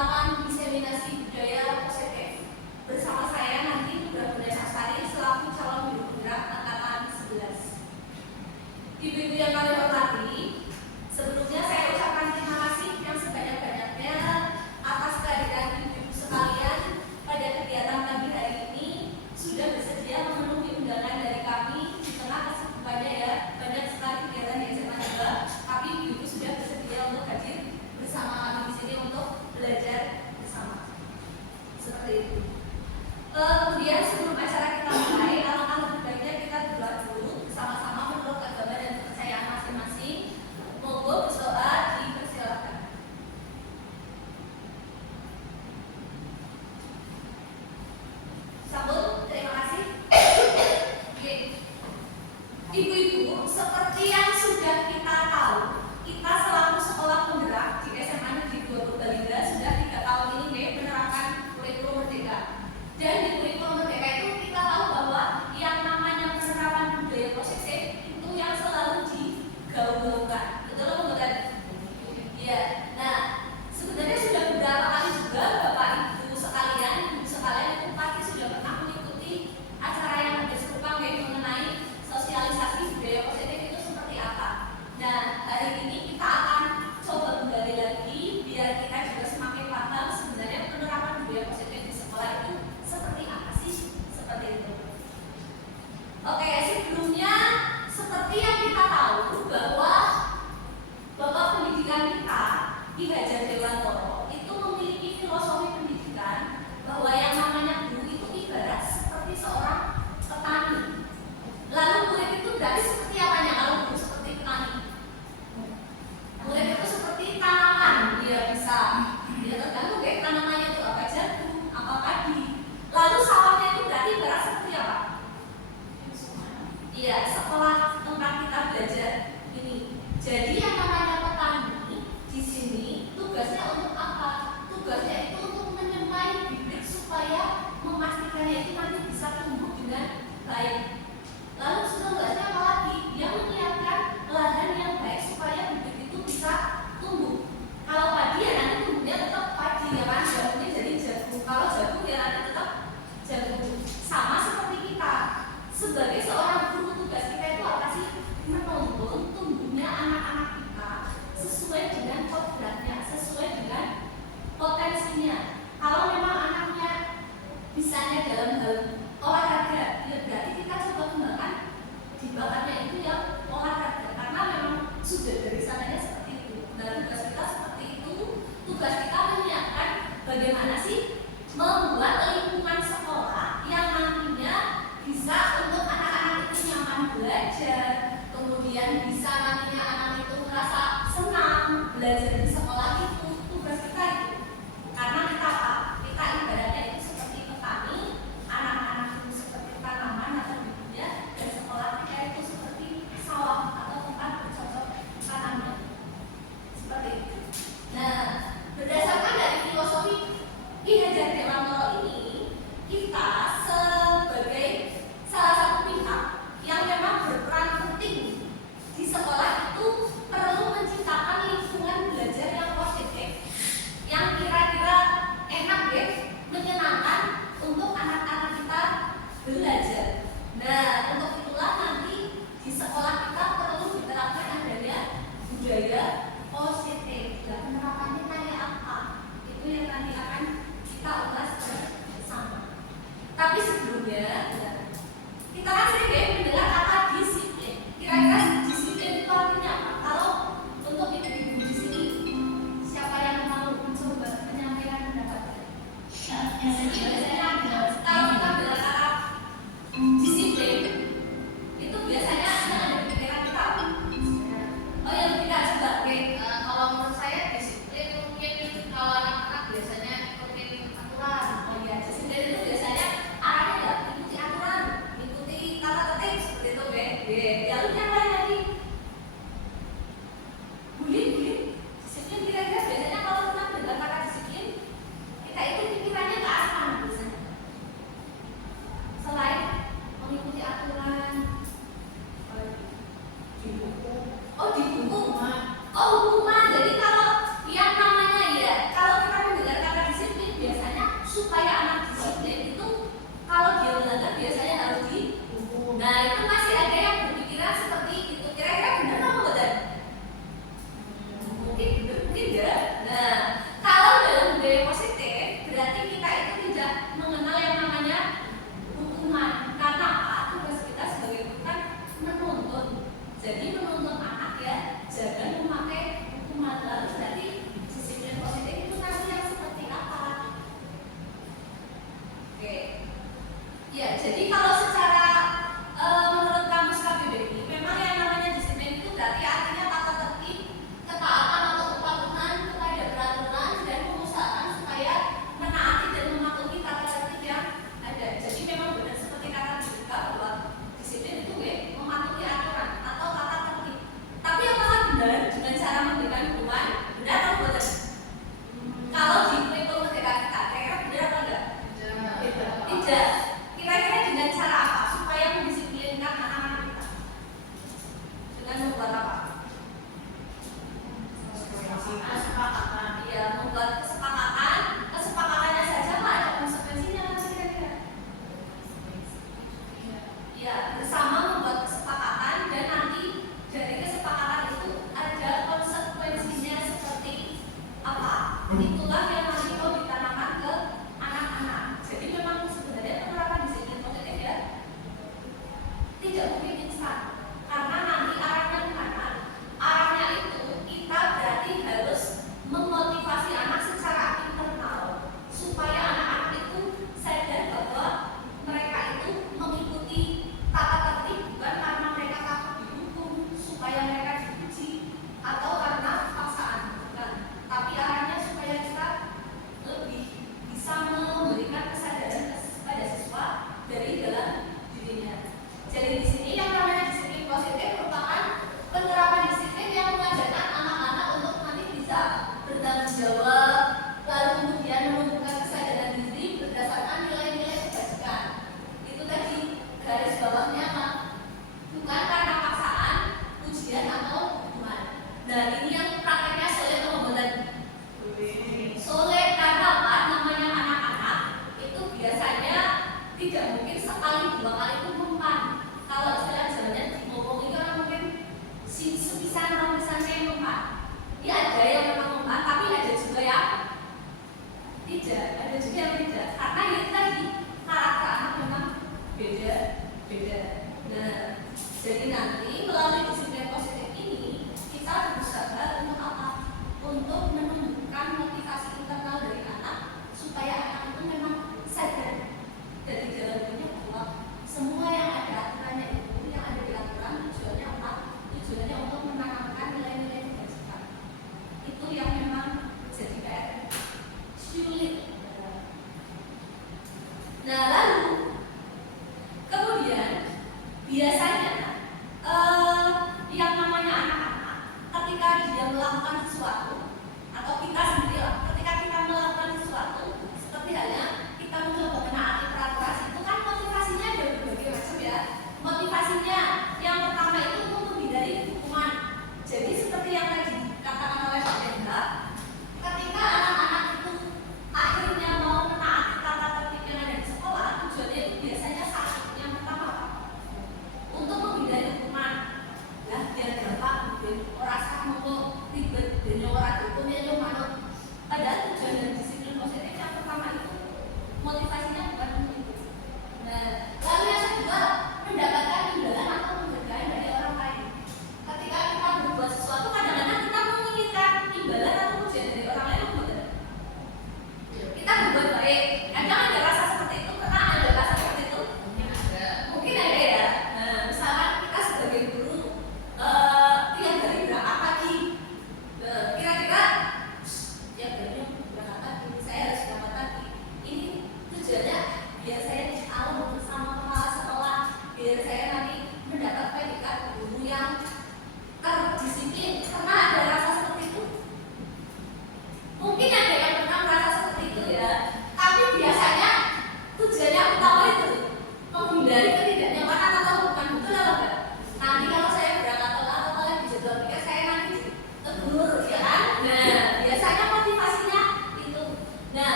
penerapan diseminasi budaya positif. Bersama saya nanti Bunda Sastari selaku calon guru penggerak angkatan 11. Ibu-ibu yang kami hormati, sebelumnya saya ucapkan terima kasih yang sebanyak-banyaknya atas kehadiran ibu-ibu sekalian pada kegiatan pagi hari ini, sudah bersedia memenuhi undangan dari kami di tengah kesibukannya ya, banyak sekali kegiatan di SMA juga, tapi ibu-ibu sudah bersedia untuk hadir bersama kami di sini untuk belajar bersama. Seperti itu. Kemudian sebelum acara kita mulai, alangkah lebih baiknya kita berdoa dulu bersama-sama menurut agama dan kepercayaan masing-masing. Monggo berdoa dipersilakan. Sambut, terima kasih. Ibu-ibu, seperti yang sudah kita tahu, kita selaku sekolah penggerak di SMA Negeri 2 Purbalingga sudah 3 tahun ini menerapkan kurikulum Merdeka. Dan di kurikulum Merdeka itu kita tahu bahwa yang namanya penerapan budaya positif itu yang selalu digaung-gaungkan. Betul bukan? Iya. Nah, sebenarnya sudah beberapa kali juga Bapak Ibu sekalian itu pasti sudah pernah mengikuti acara yang hampir serupa mengenai sosialisasi budaya positif itu seperti apa. Nah, hari ini kita akan coba kembali lagi biar kita juga semakin paham sebenarnya penerapan budaya positif di sekolah itu seperti apa sih? Seperti itu. Oke, sebelumnya seperti yang kita tahu bahwa Bapak pendidikan kita Ki Hajar Dewantoro itu memiliki filosofi pendidikan bahwa yang namanya guru itu ibarat seperti seorang petani. Lalu murid itu berarti seperti apanya kalau guru seperti petani? Murid itu seperti tanaman, dia bisa tergantung kayak tanamannya itu apa jagung, apa padi. Lalu sawahnya itu berarti ibarat seperti apa? Iya, sekolah tempat kita belajar ini. Jadi yang namanya petani di sini tugasnya untuk apa? Tugasnya itu untuk menyemai bibit supaya memastikannya itu nanti bisa tumbuh dengan baik. Lalu tugasnya apa lagi? Dia menyiapkan lahan yang baik supaya bibit itu bisa tumbuh. Kalau padi ya nanti tumbuhnya tetap padi ya kan, jagungnya jadi jagung. Kalau jagung ya nanti tetap jagung. Sama seperti kita sebagai seorang guru, tugas kita itu apa sih? Menuntun tumbuhnya anak-anak kita sesuai dengan kodratnya, sesuai dengan potensinya. Kalau memang anaknya bisanya dalam hal olahraga, ya berarti kita coba kembangkan di bakatnya itu yang olahraga, karena memang sudah dari sananya seperti itu. Dan tugas kita seperti itu, tugas kita menyiapkan bagaimana sih membuat lingkungan sekolah yang nantinya bisa untuk anak-anak itu nyaman belajar, kemudian bisa nantinya anak itu merasa senang belajar di sekolah itu. Tugas kita itu, karena kita apa? Kita ibaratnya itu seperti petani, anak-anak itu seperti tanaman atau bibitnya, dan sekolah kita itu seperti sawah atau tempat bercocok tanamnya. Seperti itu. Nah, berdasarkan dari filosofi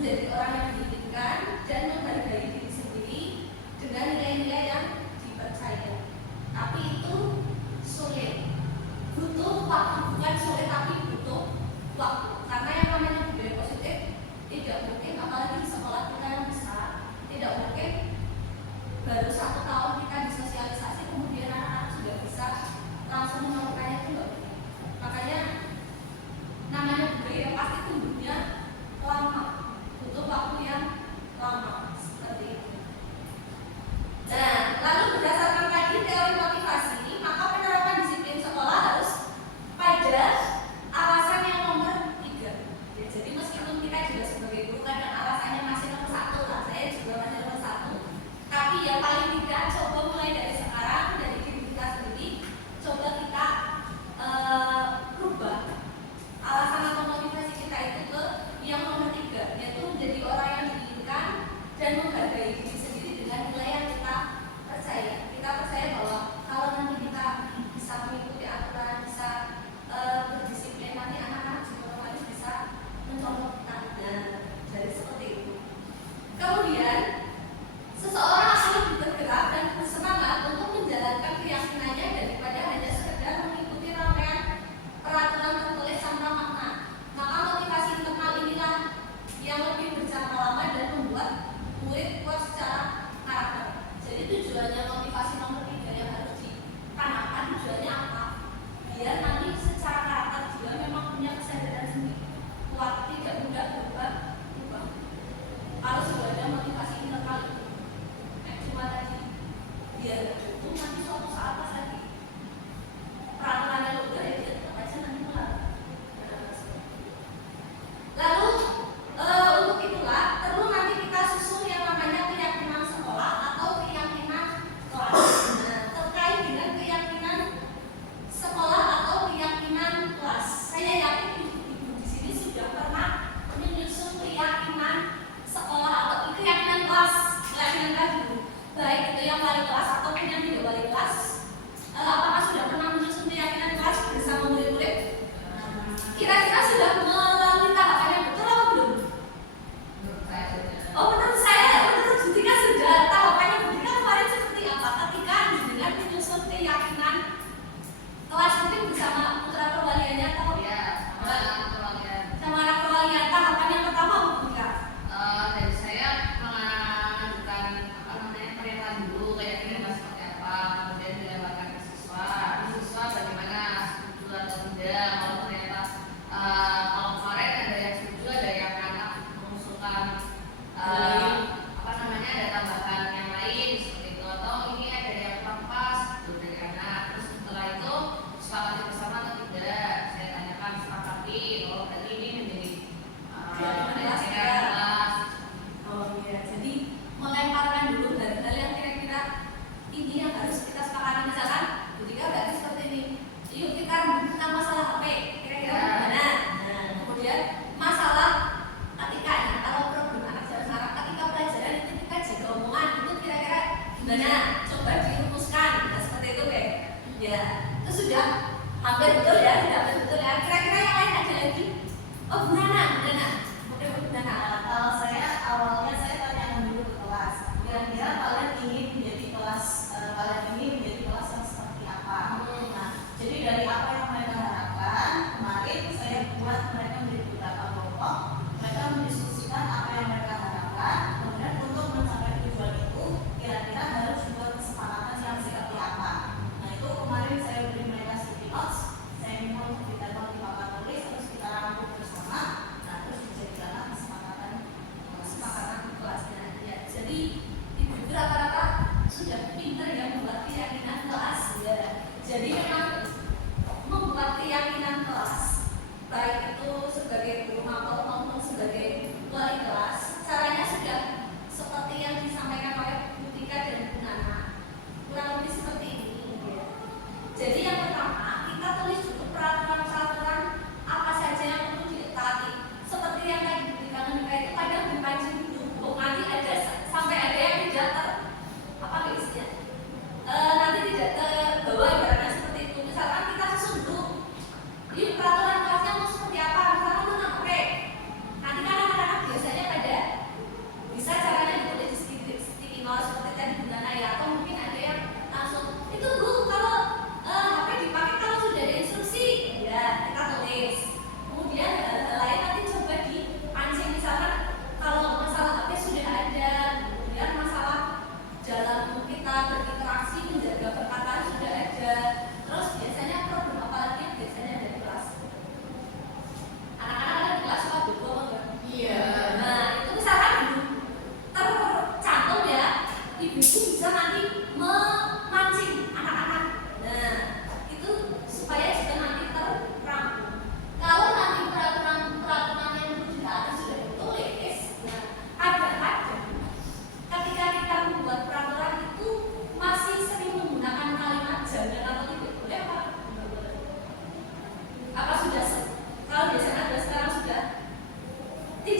menjadi orang yang diinginkan dan menghargai diri sendiri dengan nilai-nilai yang dipercaya. Tapi itu sulit, butuh waktu, bukan sulit tapi butuh waktu. Karena yang namanya budaya positif tidak mungkin, apalagi di sekolah kita yang besar, tidak mungkin baru 1 tahun kita disosialisasi kemudian anak-anak sudah bisa langsung melakukannya, itu enggak mungkin. Makanya namanya budaya pasti tumbuhnya lama, butuh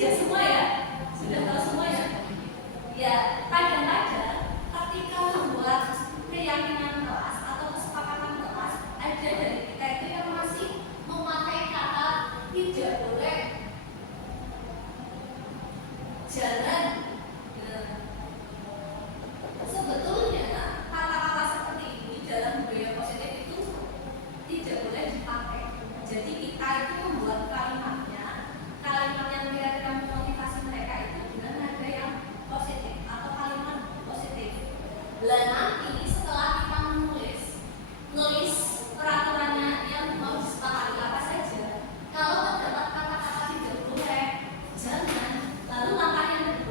Tidak semua ya, sudah tahu semua ya. Ya, kadang-kadang ketika membuat keyakinan kelas atau kesepakatan kelas, ada dari kita itu yang masih memakai kata tidak boleh jalan. Nah, sebetulnya kata-kata seperti ini dalam budaya positif itu tidak boleh dipakai. Jadi kita itu membuat kalimatnya, kalimat yang kira-kira memotivasi mereka itu dengan nada yang positif atau kalimat positif. Lah nanti setelah kita nulis peraturannya yang mau disepakati apa saja, kalau terdapat kata-kata tidak boleh, jangan, lalu langkah yang kedua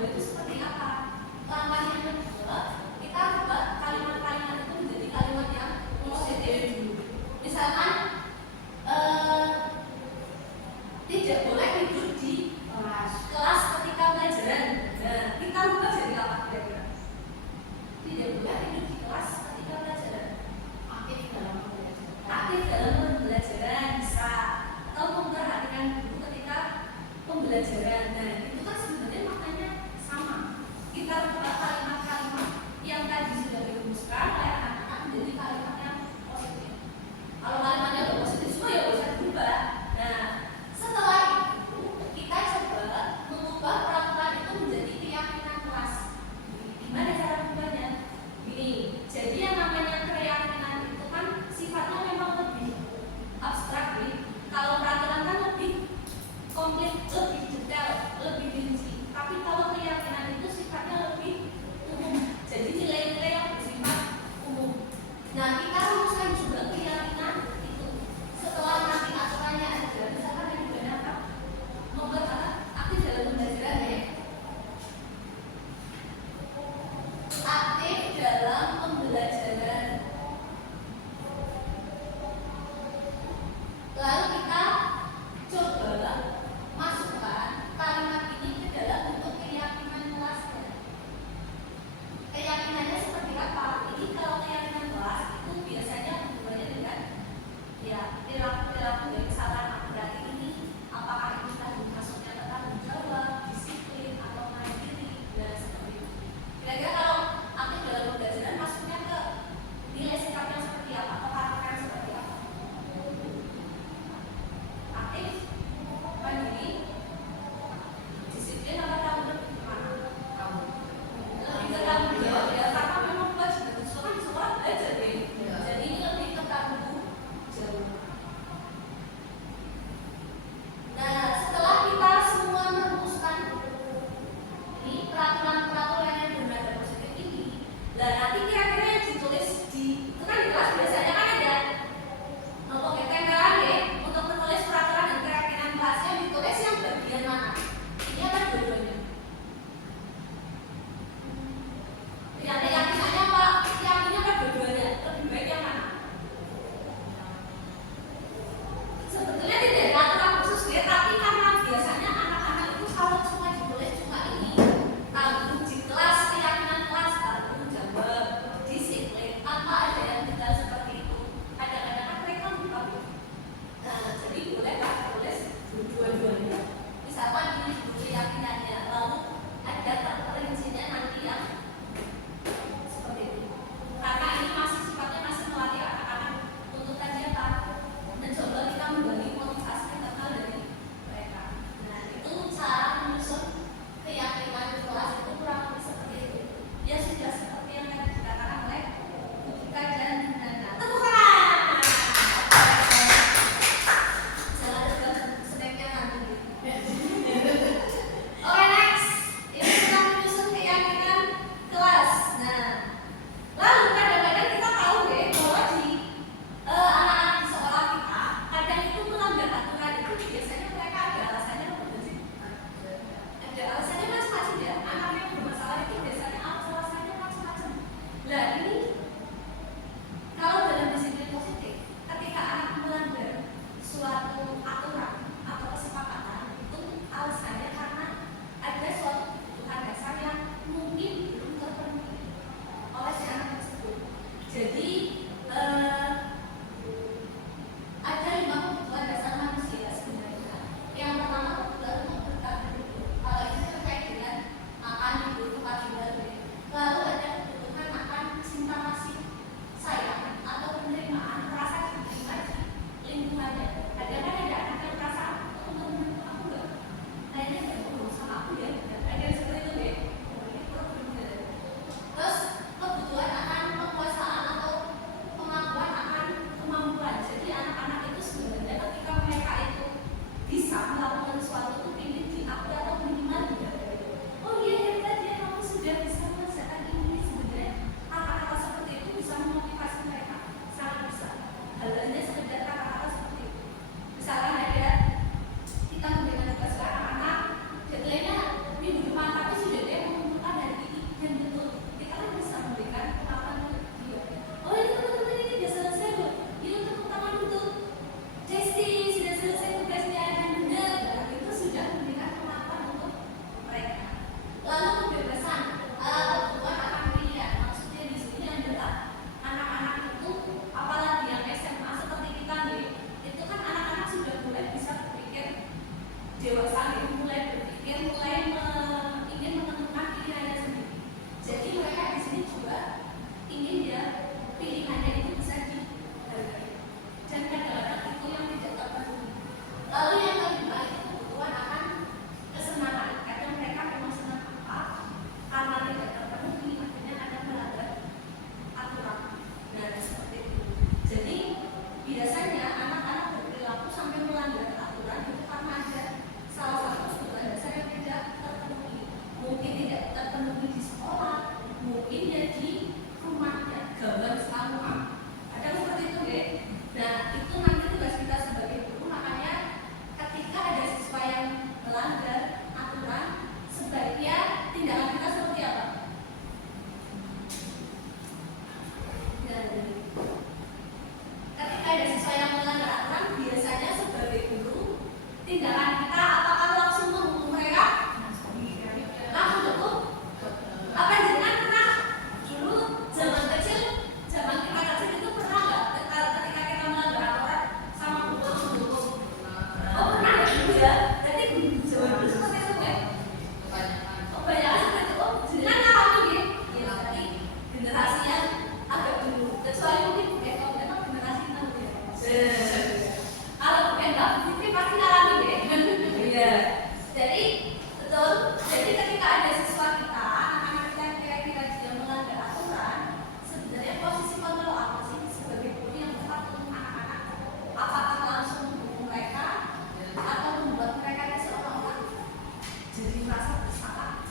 merasa bersalah.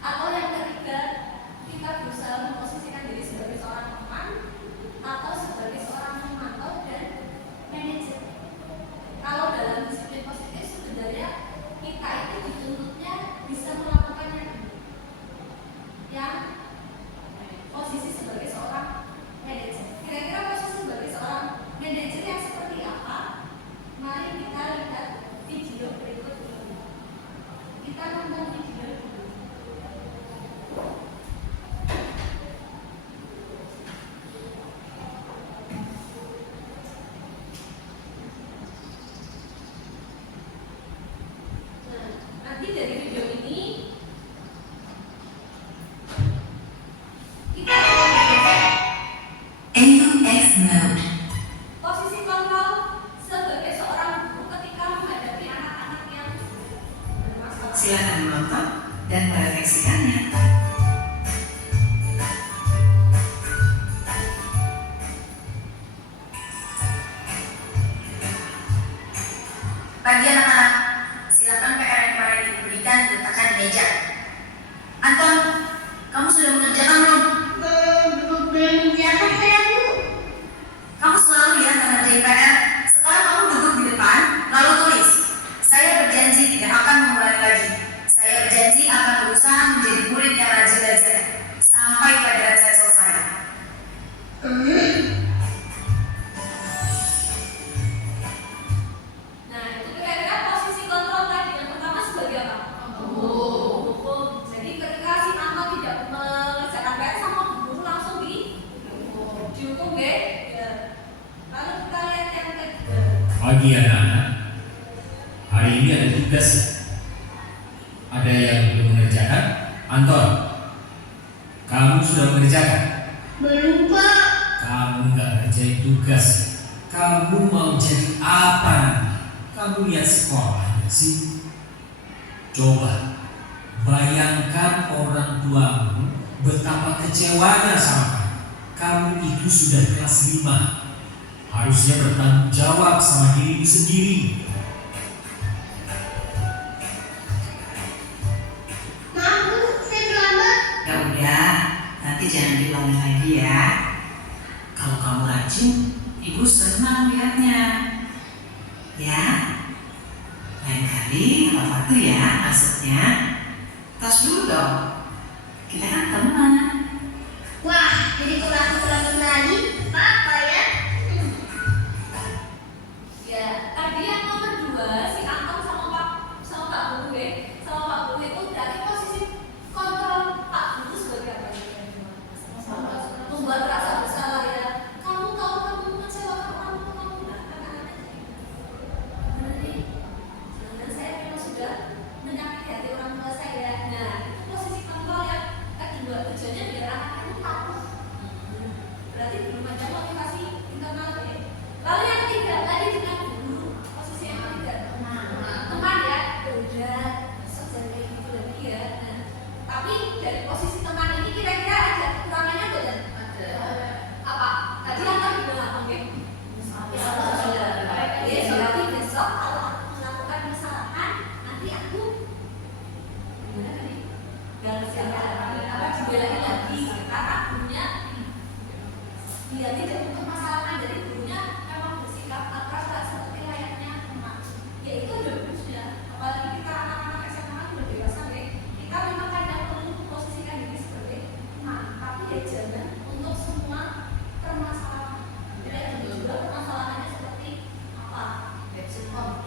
Atau yang ketiga, kita berusaha memposisikan diri sebagai seorang teman atau sebagai seorang pemantau dan manajer. Kalau dalam disiplin positif sebenarnya kita itu dituntutnya bisa melakukan yang posisi sebagai seorang manajer. Kira-kira posisi sebagai seorang manajer yang seperti apa? Mari kita lihat video berikut ini. Kita nonton video dulu. Nanti dari video ini kita AUX mode. posisi kontrol sebagai seorang guru ketika menghadapi anak-anak yang bermasalah. Silakan menonton dan merefleksikannya. Pagi anak-anak, silakan PR yang kemarin diberikan diletakkan di meja. Anton, kamu sudah mengerjakan belum? Belum mengerjakan saya, Bu. Kamu selalu ya mengerjain PR. Sekarang kamu duduk di depan, lalu tulis. Saya berjanji tidak akan mengulangi lagi. Saya berjanji akan berusaha menjadi murid yang rajin belajar sampai pelajaran saya selesai. Nah, itu kira-kira posisi kontrol tadi yang pertama sebagai apa? Hukum. Jadi ketika si Anto tidak mengerjakan PR sama guru langsung dihukum, ya. Lalu kita lihat yang ketiga. Pagi anak-anak, hari ini ada tugas. Ada yang belum mengerjakan? Anton, kamu sudah mengerjakan? Belum, Pak. Kamu nggak ngerjain tugas. Kamu mau jadi apa nanti? Kamu lihat sekolahnya sih. Coba bayangkan orang tuamu betapa kecewanya sama kamu. Kamu itu sudah kelas 5. Harusnya bertanggung jawab sama dirimu sendiri. Maaf, Bu. Saya terlambat. Ya udah, nanti jangan diulangi lagi ya. Kalau kamu rajin, ibu senang lihatnya. Ya, lain kali tepat waktu ya masuknya. Tas dulu dong. Kita kan teman. Wah, jadi kalau aku terlambat lagi, apa ya? Ya, tadi yang nomor 2 si Anton sama Pak Guru itu berarti posisi kontrol Pak Guru sebagai apa? Membuat rasa bersalah ya. Kamu tahu kamu mengecewakan orang tua kamu, nah anak-anak jadi jangan saya memang sudah menyakiti hati orang tua saya. Nah, itu posisi kontrol yang kedua, tujuannya biar anak itu tahu. Berarti belum ada motivasi internal ya. Lalu yang ketiga tadi dengan guru, posisi yang ketiga teman ya, udah besok jangan kayak gitu lagi ya. Nah, tapi dari posisi teman ini kira-kira ada kekurangannya nggak? Ada. Apa? Tadi yang tadi bilang apa? Oke. Ya, berarti besok kalau aku melakukan kesalahan, nanti aku gimana tadi? Gak dibelain lagi karena gurunya dia tidak mempermasalahkan, dari gurunya memang bersikap akrab seperti layaknya teman. Ya itu udah bagusnya. Apalagi kita anak-anak SMA kan udah dewasa ya. Kita memang kadang perlu memposisikan diri sebagai teman, tapi ya jangan untuk semua permasalahan. Jadi ada juga permasalahannya seperti apa?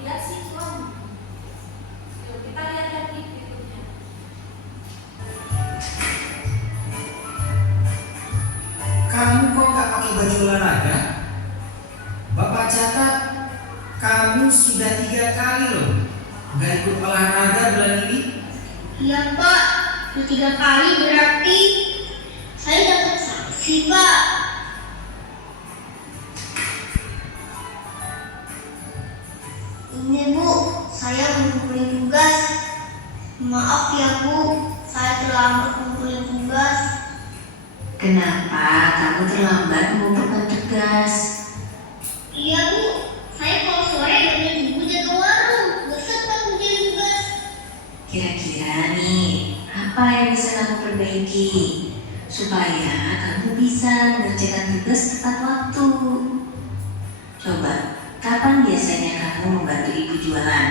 Lihat sikon. Yuk kita lihat lagi berikutnya. Kamu kok nggak pakai baju olahraga? Bapak catat, kamu sudah 3 kali loh nggak ikut olahraga bulan ini. Iya, Pak. Udah 3 kali berarti saya dapat sanksi, Pak. Ini, Bu. Saya mengumpulin tugas. Maaf ya, Bu. Saya terlambat mengumpulin tugas. Kenapa kamu terlambat mengumpulkan tugas? Iya, Bu. Saya kalau sore udah ibu jaga warung. Gak sempat mengumpulin tugas. Kira-kira kira-kira nih apa yang bisa kamu perbaiki supaya kamu bisa mengerjakan tugas tepat waktu. Coba, kapan biasanya kamu membantu ibu jualan?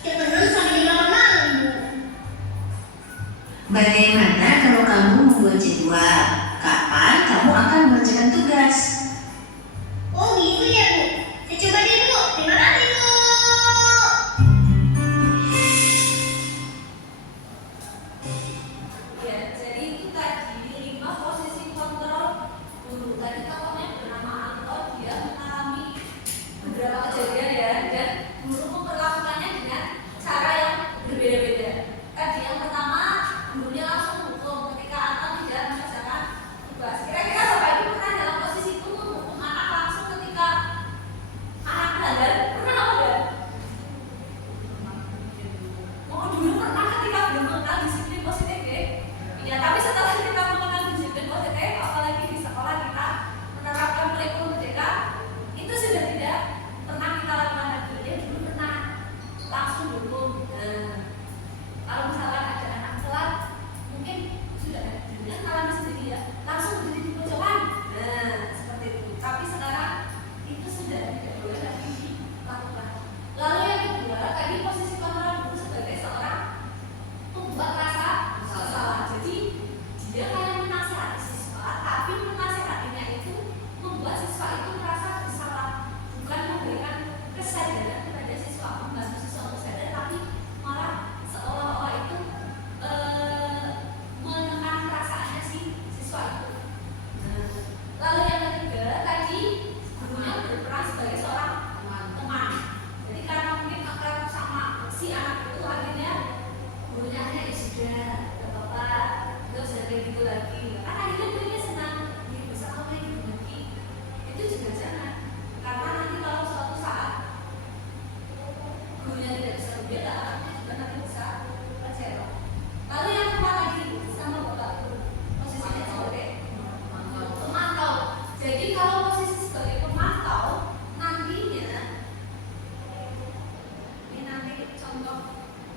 Setiap penuh sampai di malam-malam, Bu. Bagaimana kalau kamu membuat jadwal? Kapan kamu akan mengerjakan tugas? Oh gitu ya, Bu. Saya coba deh, Bu. Terima kasih, Bu. Ya, jadi itu tadi 5 posisi kontrol guru. Tadi tokohnya bernama Anton, dia mengalami beberapa kejadian ya, dan guru memperlakukannya dengan cara yang berbeda-beda. Tadi yang pertama, gurunya langsung hukum ketika Anton tidak mengerjakan tugas. Kira-kira Bapak Ibu pernah dalam posisi itu menghukum anak langsung ketika anak melanggar? Pernah apa enggak? Oh, dulu pernah ketika belum mengenal disiplin positif ya. Ya, tapi setelah kita mengenal disiplin positif, apalagi di sekolah kita menerapkan kurikulum merdeka, itu sudah tidak pernah kita lakukan lagi. Dia dulu pernah langsung dihukum. Kalau misalnya ada anak telat, mungkin sudah dulunya alami sendiri ya, langsung berdiri di pojokan. Seperti itu. Tapi sekarang itu sudah tidak boleh lagi dilakukan. Lalu yang kedua, tadi posisi kontrol guru sebagai seorang pembuat rasa bersalah. Jadi dia kayak menasihati siswa, tapi menasihatinya itu membuat siswa itu merasa bersalah, bukan memberikan kesadaran kepada siswa, membantu siswa untuk sadar, tapi malah seolah-olah itu menekan perasaannya si siswa itu. Lalu yang ketiga, tadi gurunya berperan sebagai seorang teman. Jadi karena mungkin akrab sama si anak itu, akhirnya gurunya ya sudah, gak apa-apa, gak usah kayak gitu lagi. Kan akhirnya gurunya senang, dia bisa main gitu lagi. Itu juga jangan, karena nanti kalau suatu saat gurunya tidak bisa membela, anaknya juga nanti bisa kecewa. Lalu yang keempat lagi sama Bapak Guru, posisinya sebagai pemantau. Jadi kalau posisi sebagai pemantau, nantinya ini nanti contoh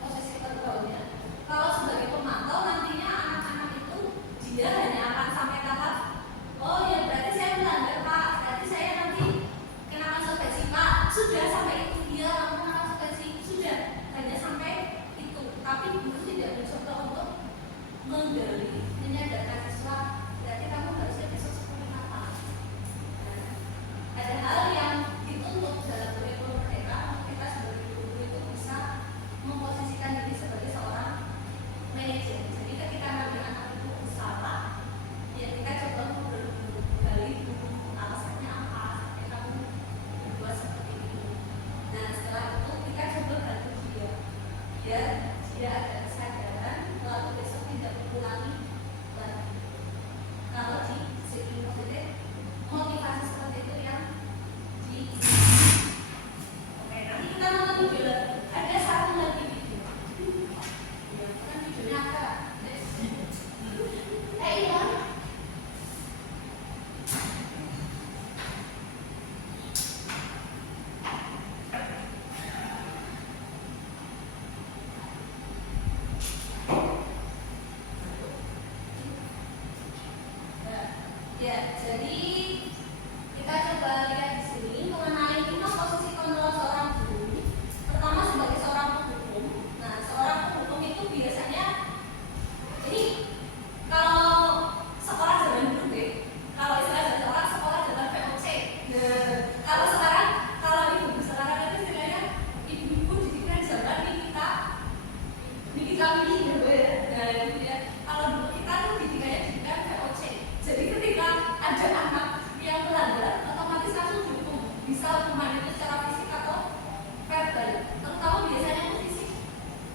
posisi keduanya. Kalau sebagai pemantau, nantinya anak-anak itu dia hanya akan sampai tahap, oh ya berarti saya melanggar Pak, berarti saya nanti kenakan sanksi Pak. Sudah sampai itu, dia langsung kenakan sanksi, sudah hanya sampai itu. Tapi guru tidak mencoba untuk menggali, menyadarkan siswa, berarti kamu harusnya besok seperti apa. Ada hal yang dituntut dalam kurikulum merdeka untuk kita sebagai guru itu bisa memposisikan diri sebagai seorang manajer. Jadi ketika nanti anak itu salah, ya kita coba menggali alasannya apa, alasannya kamu berbuat seperti itu. Nah setelah itu kita coba bantu dia, dia ada kesadaran, lalu besok tidak mengulangi lagi. Kalau di segi positif, motivasi seperti itu yang di. Oke, nanti kita nonton video lagi. Ada satu lagi video. Ya, kan videonya apa? Iya. Ya, jadi kita coba lihat di sini mengenai 5 posisi kontrol seorang guru. Pertama sebagai seorang penghukum. Nah, seorang penghukum itu biasanya ini kalau sekolah zaman dulu deh, kalau istilah sekolah zaman VOC. Nah, kalau sekarang, kalau ibu sekarang itu istilahnya ibu-ibu didikan zaman ini kita milih gitu ya. Nah, itu ya. Kalau dulu kita tuh didikan VOC. Jadi ketika ada anak yang melanggar, otomatis langsung dihukum. Bisa hukuman itu secara fisik atau verbal, terutama biasanya itu fisik.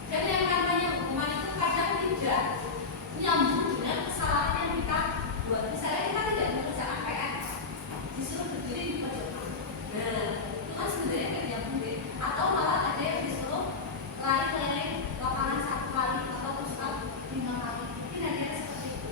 Dan yang namanya hukuman itu kadang tidak nyambung dengan kesalahan yang kita buat. Misalnya kita tidak mengerjakan PR, disuruh berdiri di pojokan. Nah, itu kan sebenarnya tidak nyambung deh. Atau malah ada yang disuruh lari keliling lapangan 1 kali atau push up 5 kali. Ini ada seperti itu.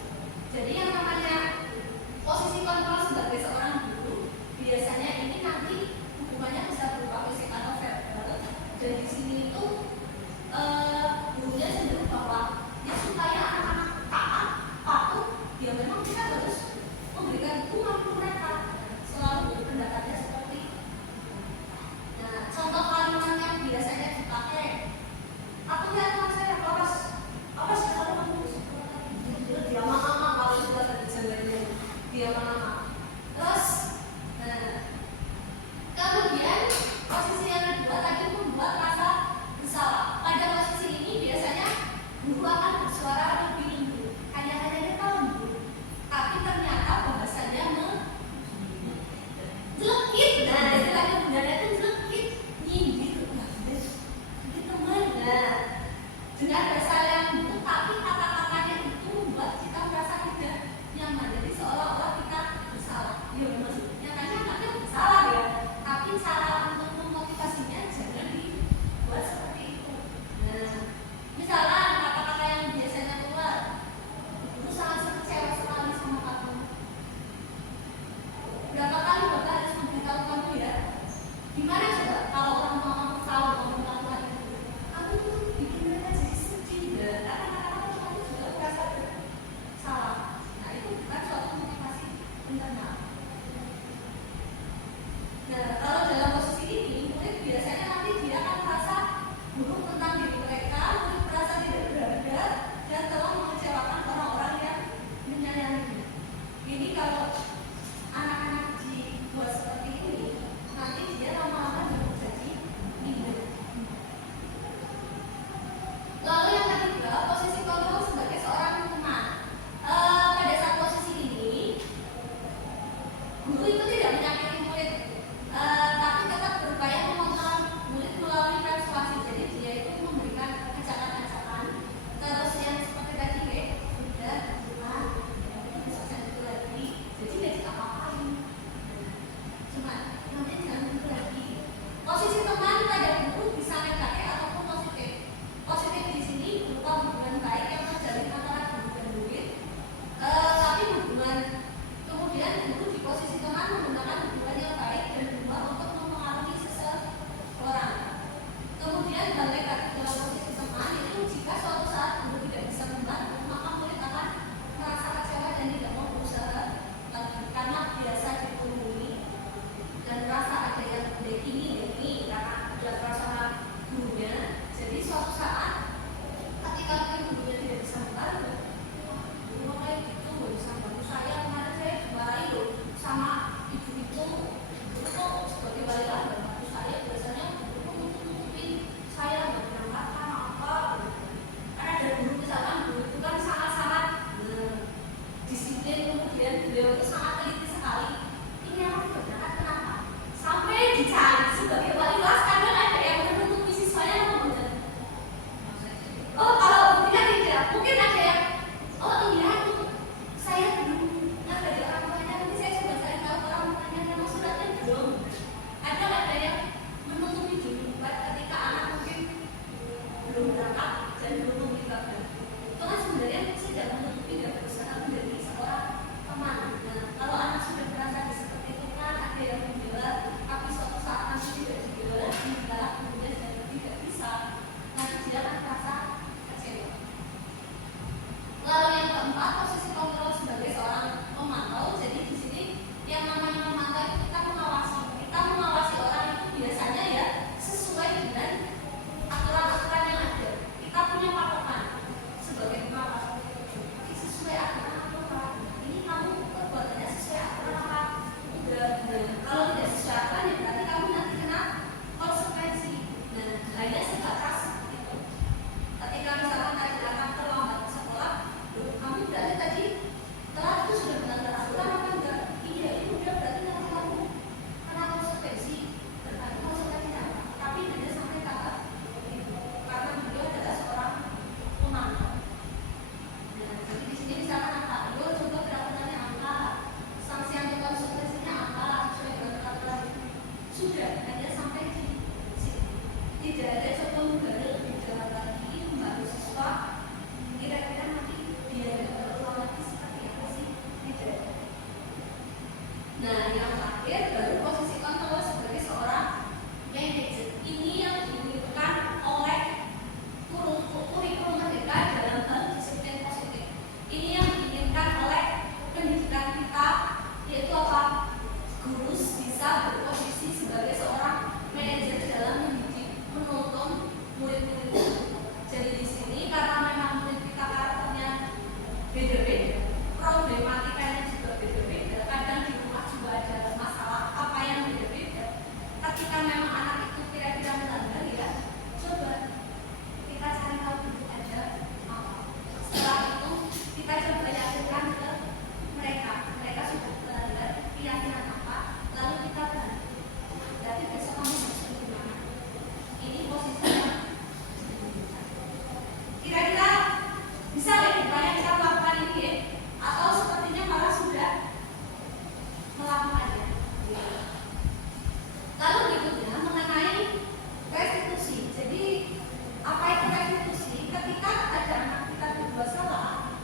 keempat, posisi kontrol sebagai seorang pemantau. Jadi di sini yang namanya memantau itu kita mengawasi orang itu biasanya ya sesuai dengan aturan-aturan yang ada. Kita punya patokan sebagai pengawas sesuai aturan. Ini kamu perbuatannya sesuai aturan apa? Udah. Kalau tidak sesuai aturan ya berarti kamu nanti kena konsekuensi. Nah, hanya sebatas itu. Ketika misalkan tadi akan terlambat ke sekolah, kamu berarti tadi telat itu sudah melanggar aturan apa enggak? Iya, itu udah berarti nanti kamu kena konsekuensi. Berarti konsekuensinya apa? Tapi tidak sampai kata itu, karena beliau adalah seorang pemantau. Nah, jadi di sini misalkan apa? Beliau coba peraturannya apa? Sanksi atau konsekuensinya apa? Sesuai dengan peraturan itu. Sudah, hanya sampai di sini. Tidak ada coba menggali lebih dalam lagi, membantu siswa. Kira-kira nanti biar berulang lagi seperti apa sih? Tidak. Nah, yang terakhir baru posisi kontrol sebagai seorang manajer. Ini yang diinginkan oleh kurikulum Merdeka dalam hal disiplin positif. Ini yang diinginkan oleh pendidikan kita, yaitu apa? Guru bisa berposisi sebagai seorang manajer dalam mendidik, menuntun murid-murid. Jadi di sini karena memang murid kita karakternya beda-beda, problematikanya juga beda-beda, kadang di rumah juga ada masalah apa yang beda-beda. Ketika memang anak itu kira-kira melanggar ya, coba kita cari tahu dulu ada apa. Setelah itu kita coba yakinkan ke mereka sudah melanggar keyakinan apa, lalu kita bantu. Berarti besok kamu harus bagaimana? Ini posisinya. Kira-kira bisa ya kita melakukan ini ya? Atau sepertinya malah sudah melakukannya. Lalu berikutnya mengenai restitusi. Jadi apa itu restitusi? Ketika ada anak kita berbuat salah,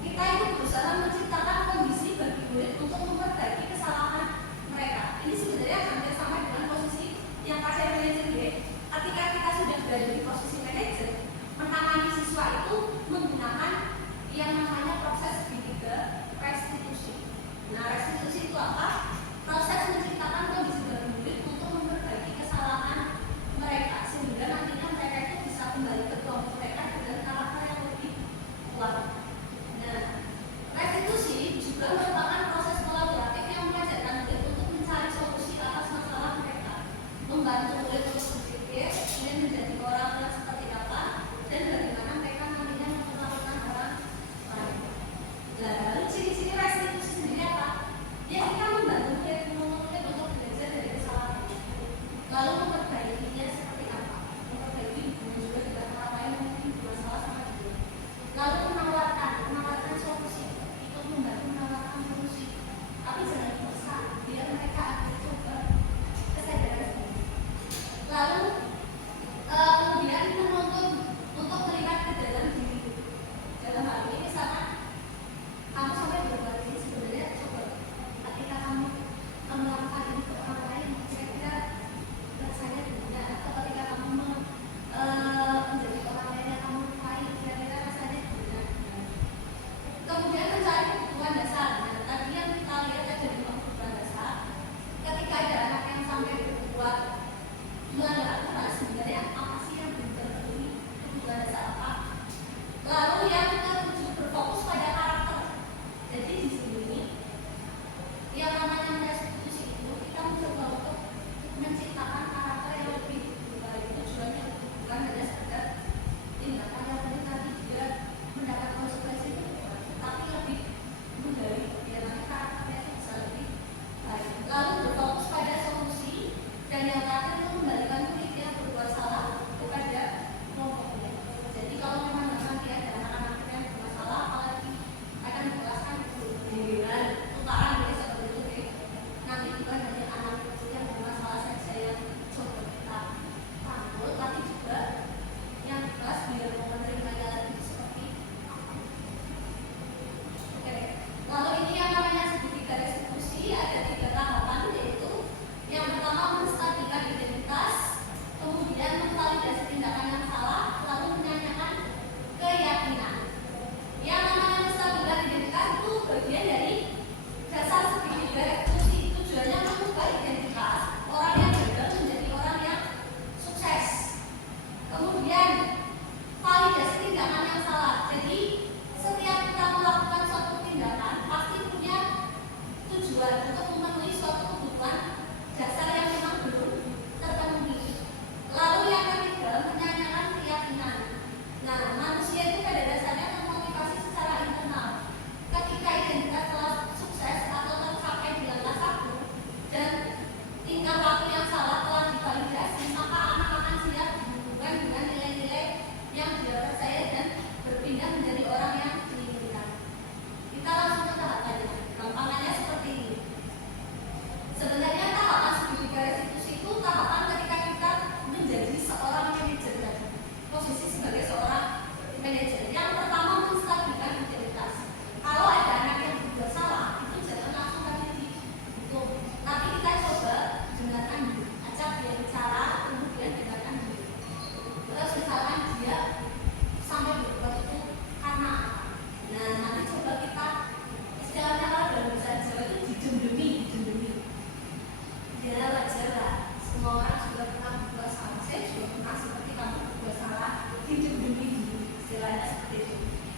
kita itu berusaha menciptakan kondisi bagi murid untuk memperbaiki kesalahan mereka. Ini sebenarnya hampir sama dengan posisi yang kasih manajer ya. Ketika kita sudah berada di posisi manajer, menangani siswa itu menggunakan yang namanya proses B3 restitusi. Nah, restitusi itu apa? Proses menciptakan kondisi bagi murid untuk memperbaiki kesalahan mereka sehingga nantinya mereka itu bisa kembali ke kelompok mereka dengan karakter yang lebih kuat. Nah, restitusi juga merupakan proses kolaboratif yang mengajarkan murid untuk mencari solusi atas masalah mereka, membantu murid untuk berpikir ingin menjadi orang yang seperti apa dan bagaimana mereka nantinya memperlakukan orang lain. Nah, lalu ciri-ciri restitusi sendiri apa? Ya, kita membantu murid untuk belajar dari kesalahan, lalu memperbaikinya seperti apa? Memperbaiki hubungan juga dengan orang lain yang mungkin bermasalah sama dia. Lalu menawarkan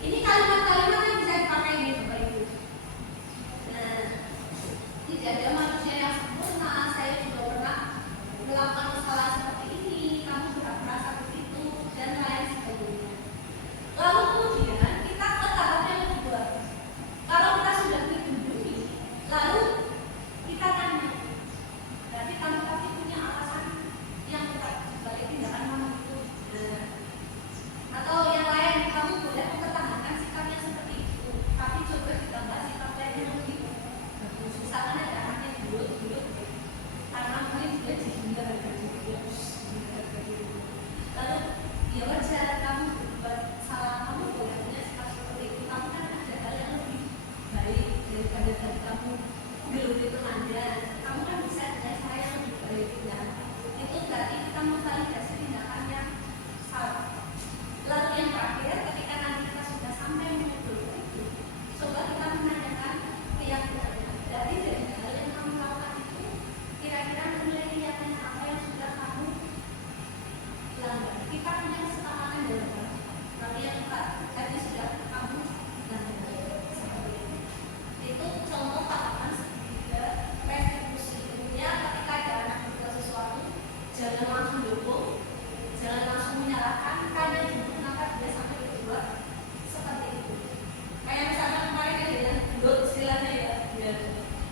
Ini kalimat-kalimat yang bisa dipakai di Bapak Ibu. Nah, tidak ada manusia yang sempurna. Saya juga pernah melakukan kesalahan seperti ini. Kamu sudah merasa begitu dan lain sebagainya. Lalu kemudian kita ke tahap yang kedua. Kalau kita sudah dilindungi, lalu kita tanya, berarti kamu pasti punya alasan yang tetap balik tindakan kamu itu. Atau yang lain, kamu boleh mempertahankan sikap yang seperti itu, tapi coba ditambah sikap lain yang lebih bagus. Misalkan ada anak yang dulu karena mungkin dia dihindar dari dia, lalu ya wajar kamu berbuat salah, kamu boleh punya sikap seperti itu. Kamu kan ada hal yang lebih baik daripada dari kamu belum itu Anda. Kamu kan bisa dengan cara yang lebih baik ya. Itu berarti kita memvalidasi tindakan yang salah. Lalu yang terakhir, ketika nanti kita sudah sampai menuju itu, coba kita menanyakan keyakinannya. Dari hal yang kamu lakukan itu, kira-kira menilai keyakinan apa yang sudah kamu langgar. Kita punya kesepakatan dalam hal lalu yang tadi sudah kamu langgar seperti itu. Itu contoh tahapan segitiga restitusi. Intinya ketika ada anak berbuat sesuatu, jangan langsung dukung, jangan langsung menyalahkan. Tanya dulu kenapa dia sampai berbuat seperti itu. Kayak misalnya kemarin ada yang dulu istilahnya ya,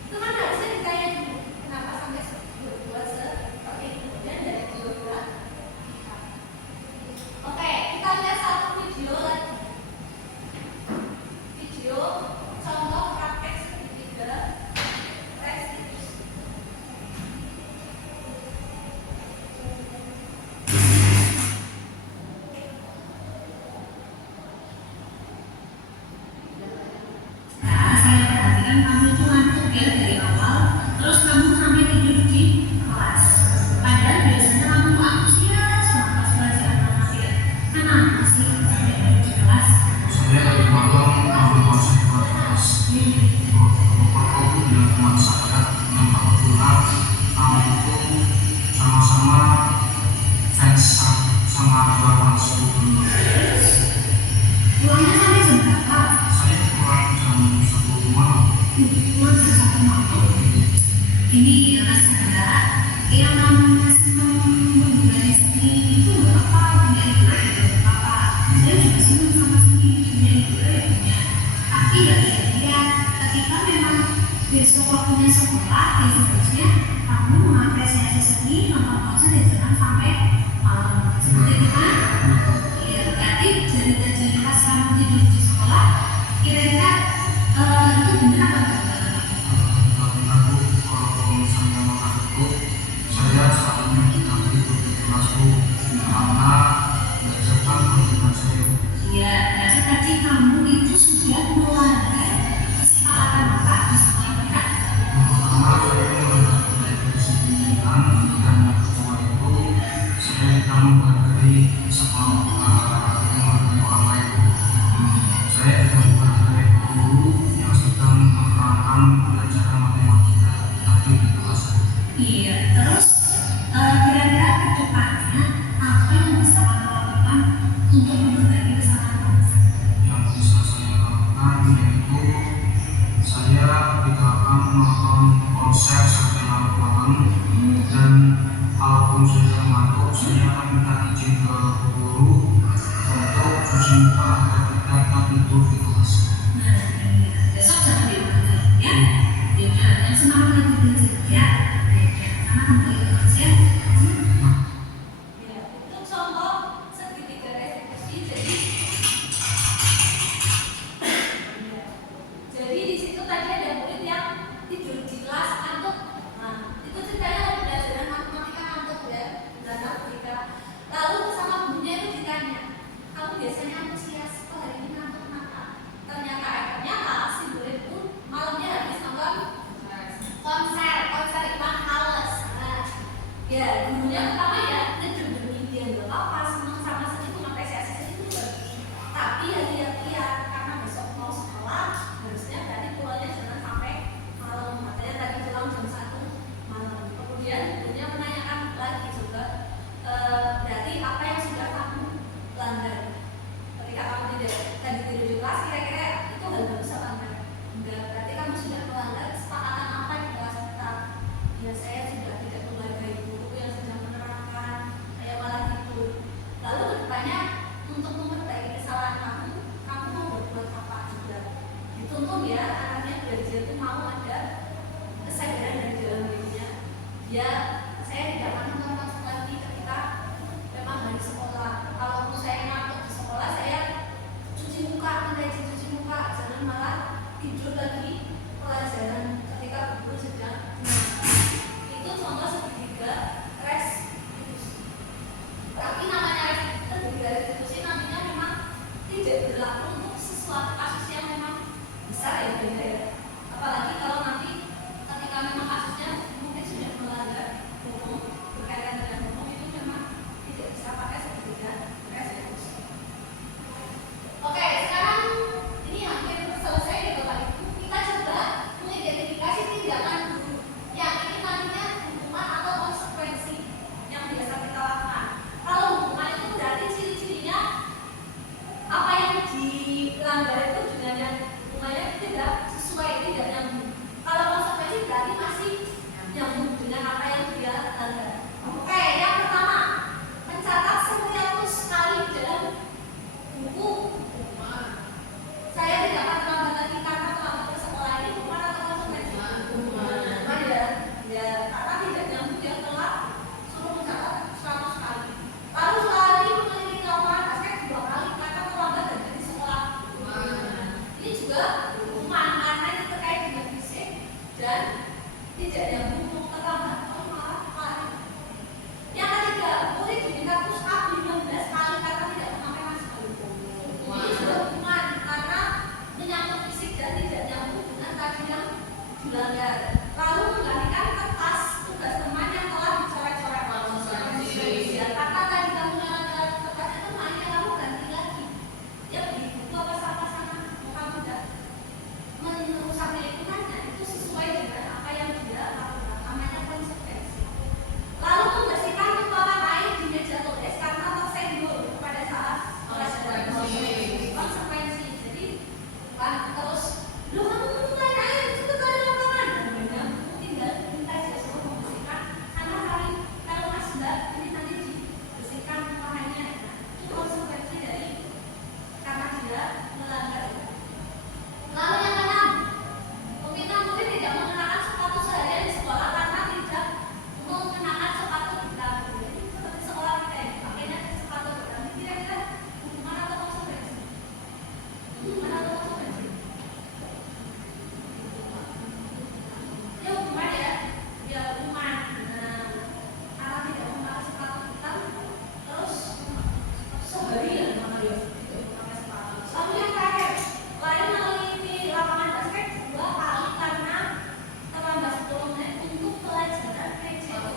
itu kan harusnya ditanya dulu kenapa sampai berbuat seperti itu. Dan dari dua belah pihak. Oke, kita lihat satu video lagi. Video contoh praktek segitiga restitusi. Nah, saya perhatikan kamu itu ngantuk ya dari awal, terus kamu sampai tidur di kelas. Padahal biasanya kamu tuh antusias banget pas belajar matematika. Kenapa sih sampai tidur di kelas? Saya tadi malam ambil masuk ke kelas. Bapak Ibu dan teman saya yang kebetulan kami itu sama-sama fans sama Bapak Studi. Pulangnya sampai jam berapa? Saya pulang jam 10 malam. Pulang jam 1 malam. Ini Mas Hendra, yang namanya senang membeli seni itu apa? Punya ide itu apa? Saya juga senang sama seni, punya ide punya. Tapi ya lihat ketika memang besok waktunya sekolah, ya seharusnya kamu mengapresiasi seni, nonton konser dan jangan sampai malam. Seperti itu kan? Ya berarti dari tadi pas kamu tidur di sekolah, kira-kira itu benar apa enggak? Tapi aku kalau misalnya makan itu, saya selalu tidak tidur di kelasku karena belajar kan kewajiban saya. Ya, berarti tadi kamu itu sudah melanggar kesepakatan Bapak di sekolah Bapak. Karena saya mulai disiplinan dan yang kedua itu saya tidak menghargai orang lain. Saya tidak menghargai guru yang sedang menerangkan pelajaran matematika tadi di kelas. Iya, terus kira-kira ke depannya apa yang bisa kamu lakukan untuk memperbaiki kesalahan kamu? Yang bisa saya lakukan yaitu saya tidak akan menonton konser sampai larut malam, dan kalaupun saya ngantuk saya akan minta izin ke guru untuk cuci muka agar tidak tidur di kelas. Nah, besok jangan diulangi ya. Ya udah, yang semangat lagi belajar ya. Karena kembali ke kelas ya. Ya, itu contoh segitiga restitusi. Jadi di situ tadi ada murid yang tidur di kelas ngantuk. Nah, itu ceritanya lagi belajar matematika ngantuk ya, dan matematika. Lalu sama tidur lagi pelajaran ketika guru sedang itu contoh segitiga restitusi. Tapi namanya segitiga restitusi namanya memang tidak berlaku untuk sesuatu kasus yang memang besar ya beda ya. Apalagi kalau nanti ketika memang kasusnya mungkin sudah melanggar hukum berkaitan dengan hukum, itu memang tidak bisa pakai segitiga restitusi. Oke, sekarang ini hampir selesai ya Bapak Ibu. Kita coba mengidentifikasi tindakan guru yang ini nantinya hukuman atau konsekuensi yang biasa kita lakukan. Kalau hukuman itu berarti ciri-cirinya apa yang dilanggar itu dengan yang hukumannya tidak sesuai, tidak nyambung. Kalau konsekuensi berarti masih nyambung dengan apa yang dia langgar. Oke, yang pertama, mencatat 100 kali dalam buku. Saya tidak akan terlambat lagi karena terlambat ke sekolah ini hukuman atau konsekuensi? Hukuman ya, ya karena tidak nyambung yang telah suruh mencatat 100 kali. Lalu lari mengelilingi lapangan basket 2 kali karena terlambat dan di sekolah. Ini juga hukuman karena ini terkait dengan fisik dan tidak nyambung untuk terlambat atau malah lari. Yang ketiga, murid diminta push up 15 kali karena tidak memakai masker. Ini juga hukuman karena menyangkut fisik dan tidak nyambung dengan tadi yang dilanggar. Lalu menggantikan kertas tugas teman yang telah dicoret-coret. Ya, karena tadi kamu melanggar kertasnya temannya, kamu ganti lagi. Ya beli buku apa sama-sama, kamu tidak merusak lingkungannya, itu sesuai dengan apa yang dia lakukan. Namanya konsekuensi. Lalu membersihkan tumpahan air di meja tulis karena tersenggol pada saat pelajaran. Konsekuensi. Jadi terus lu kamu menumpahkan air itu dari lapangan. Dan tinggal minta siswa membersihkan karena kalau mas mbak ini nanti dibersihkan tumpahannya. Itu konsekuensi dari karena dia melanggar. Lalu yang keenam, meminta murid tidak mengenakan sepatu seharian di sekolah karena tidak mengenakan sepatu di kampus. Jadi seperti sekolah kita ini pakainya sepatu berkami. Kira-kira hukuman atau konsekuensi? Hukuman atau konsekuensi? Ya hukuman ya, ya hukuman. Nah, karena tidak memakai sepatu hitam, terus seharian namanya tidak memakai sepatu. Lalu yang terakhir, lari mengelilingi lapangan basket 2 kali karena terlambat 10 menit untuk pelajaran PJO.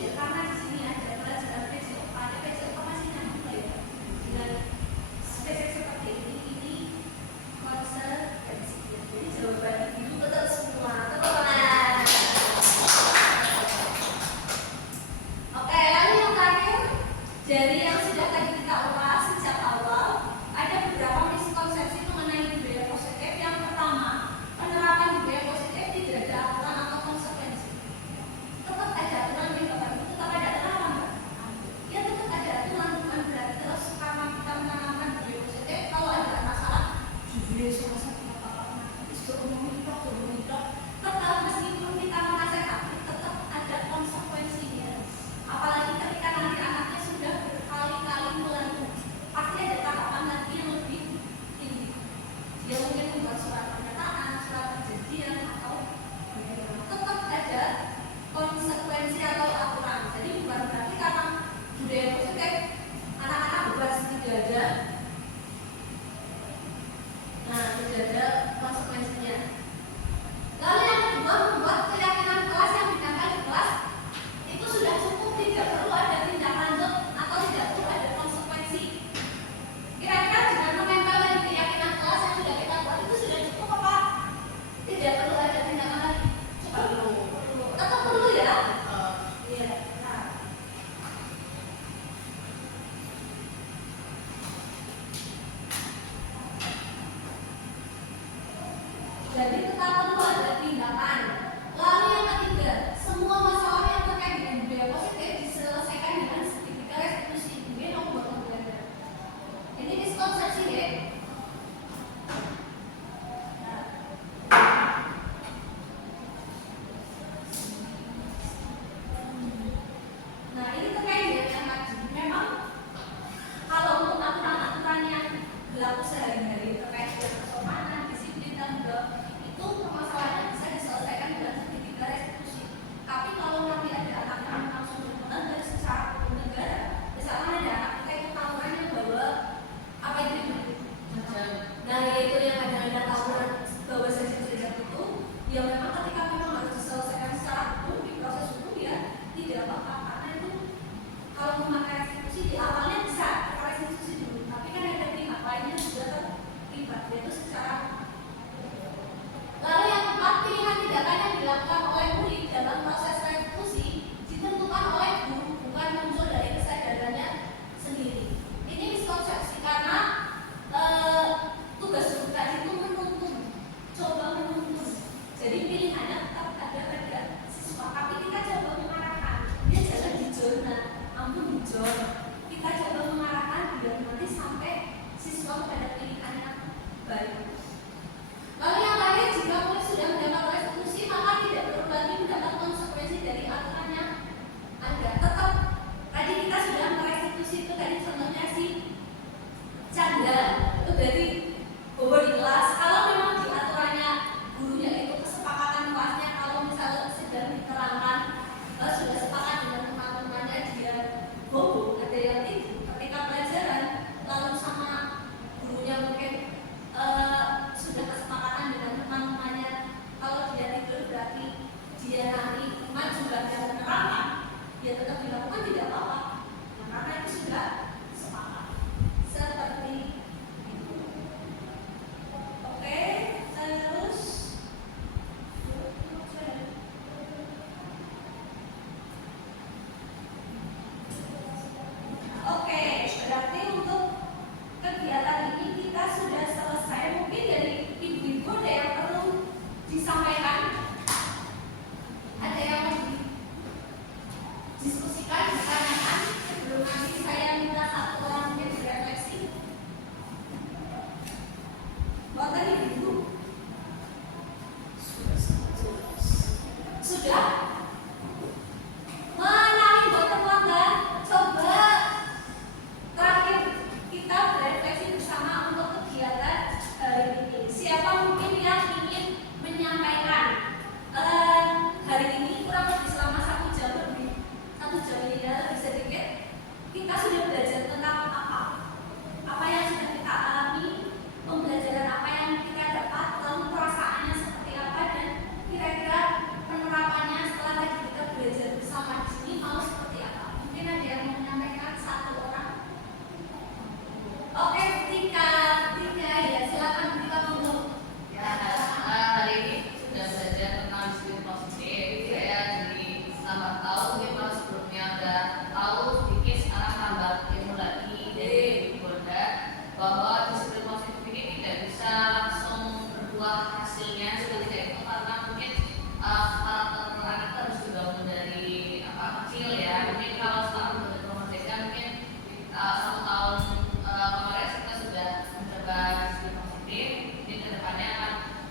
Ya, karena di sini ada pelajaran PJO, ada PJO masih nyambung ya dengan spesifik seperti ini konsekuensi. Jadi jawaban ibu betul semua. Teman. Oke, lalu yang terakhir dari yang sudah tadi kita ulas sejak awal, ada beberapa miskonsepsi mengenai budaya positif. Yang pertama, penerapan budaya positif tidak ada aturan atau konsekuensi. Tetap ada aturan di Bapak Ibu, tetap ada aturan Mbak? Ya tetap ada aturan, bukan berarti terus karena kita menanamkan budaya positif, kalau ada masalah budaya suasana tetap meskipun kita menasehati, tetap ada konsekuensinya. Apalagi ketika nanti anaknya sudah berkali-kali melanggar, pasti ada tahapan lagi yang lebih tinggi. Dia mungkin membuat surat pernyataan, surat perjanjian, atau tetap ada konsekuensi atau aturan. Jadi bukan berarti karena budaya positif anak-anak bebas, tidak ada. Nah, tidak ada konsekuensinya. Lalu yang kedua, membuat keyakinan kelas yang dinampilkan di kelas itu sudah cukup, tidak perlu ada tindak lanjut atau tidak perlu ada konsekuensi. Kira-kira dengan menempel di keyakinan kelas yang sudah kita buat itu sudah cukup apa? Tidak perlu ada tindakan lagi? Perlu. Tetap perlu ya? Iya. Nah. Jadi tetap perlu ada tindakan. Lalu yang ketiga, semua masalah yang terkait dengan budaya positif diselesaikan dengan sertifikat restitusi. Mungkin aku bakal belajar. Ini miskonsepsi ya. Nah ini terkait dengan yang tadi. Memang kalau untuk aturan-aturan yang berlaku sehari-hari terkait dengan kesopanan, disiplin kembali. Lalu yang lain, jika murid sudah mendapat restitusi, maka tidak perlu lagi mendapat konsekuensi dari aturan yang ada. Tetap tadi kita sudah merestitusi itu, tadi contohnya si Canda itu dari bobo di kelas. Kalau memang di aturannya gurunya itu kesepakatan kelasnya, kalau misalnya sedang diterangkan sudah sepakat dengan teman-temannya dia bobo, ada yang tidur ketika pelajaran, lalu sama gurunya mungkin sudah kesepakatan dengan teman-temannya, kalau dia tidur berarti dia nanti maju belajar menerangkan, dia tetap dilakukan tidak apa-apa, karena itu sudah sepakat seperti itu. Oke, terus oke, berarti untuk kegiatan ini kita sudah selesai. Mungkin dari ibu-ibu ada yang perlu disampaikan, ada yang mau didiskusikan, ditanyakan sebelum nanti saya minta satu orang mungkin berefleksi. Buatan ibu-ibu sudah mengenali buatan pelanggan. Coba terakhir kita berefleksi bersama untuk kegiatan hari ini. Siapa mungkin yang ingin menyampaikan hari ini kurang lebih selama 1 jam lebih, 1 jam ini ya, lebih sedikit kita sudah belajar tentang apa yang sudah kita alami, pembelajaran apa yang kita dapat, lalu perasaannya seperti apa, dan kira-kira penerapannya setelah tadi kita belajar bersama di sini mau seperti apa. Mungkin ada yang mau menyampaikan, satu orang. Oke, Tika ya, silakan Tika ngomong. Ya, hari ini sudah belajar tentang disiplin positif. Saya jadi tambah tahu, mungkin kalau sebelumnya udah tahu sedikit, sekarang tambah ilmu lagi dari Bonda, bahwa disiplin positif ini tidak bisa langsung berbuah hasilnya seperti itu, karena mungkin karakter anak itu harus dibangun dari kecil ya. Mungkin kalau sekarang sudah merdeka, mungkin 1 tahun kemarin kita sudah mencoba disiplin positif. Mungkin kedepannya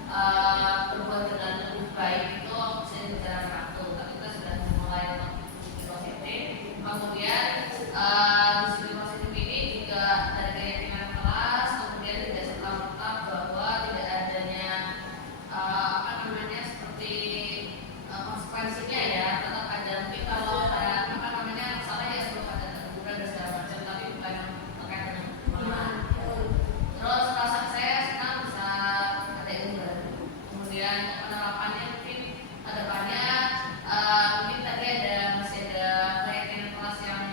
akan berbuat dengan lebih baik, itu bisa berjalan waktu. Tapi kita sudah mulai untuk disiplin positif. Kemudian disiplin positif ini juga dari keyakinan kelas, kemudian tidak serta-merta bahwa tidak adanya seperti konsekuensinya ya, tetap ada. Mungkin kalau ada salah ya perlu ada teguran dan segala macam, tapi bukan terkait dengan hukuman. Terus perasaan saya senang bisa ada ilmu baru. Kemudian penerapannya mungkin kedepannya mungkin tadi masih ada keyakinan kelas yang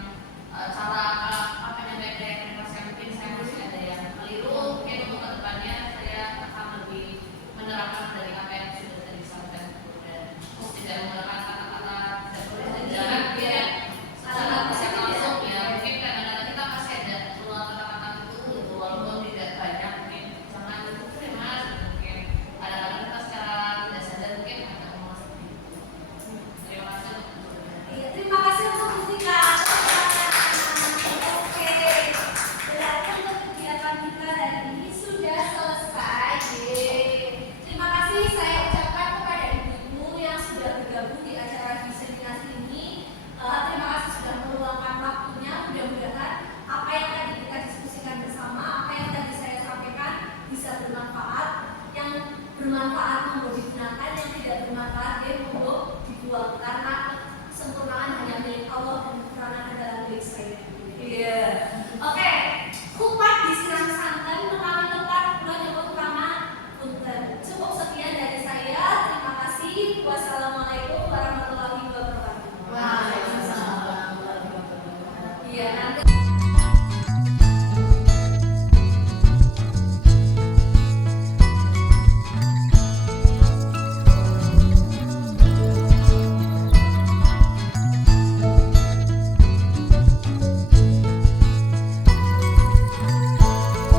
cara penyampaian keyakinan kelas yang mungkin saya masih ada yang keliru. Mungkin untuk kedepannya saya akan lebih menerapkan dari apa yang sudah tadi disampaikan, dan tidak menggunakan kata-kata tidak boleh dan jangan ya secara bisa langsung ya. Mungkin kadang-kadang kita masih ada keluar kata-kata itu gitu, walaupun tidak banyak, mungkin jangan itu terima. Mungkin kadang-kadang kita secara tidak sadar mungkin ada ngomong seperti itu. Terima kasih untuk Iya, terima kasih untuk Tika. Oke, berarti untuk kegiatan kita hari ini sudah selesai. Terima kasih saya ucapkan kepada ibu-ibu yang sudah bergabung di acara diseminasi ini. Terima kasih sudah meluangkan waktunya. Mudah-mudahan apa yang tadi kita diskusikan bersama, apa yang tadi saya sampaikan bisa bermanfaat. Yang bermanfaat monggo digunakan, yang tidak bermanfaat monggo dibuang, karena kesempurnaan hanya milik Allah.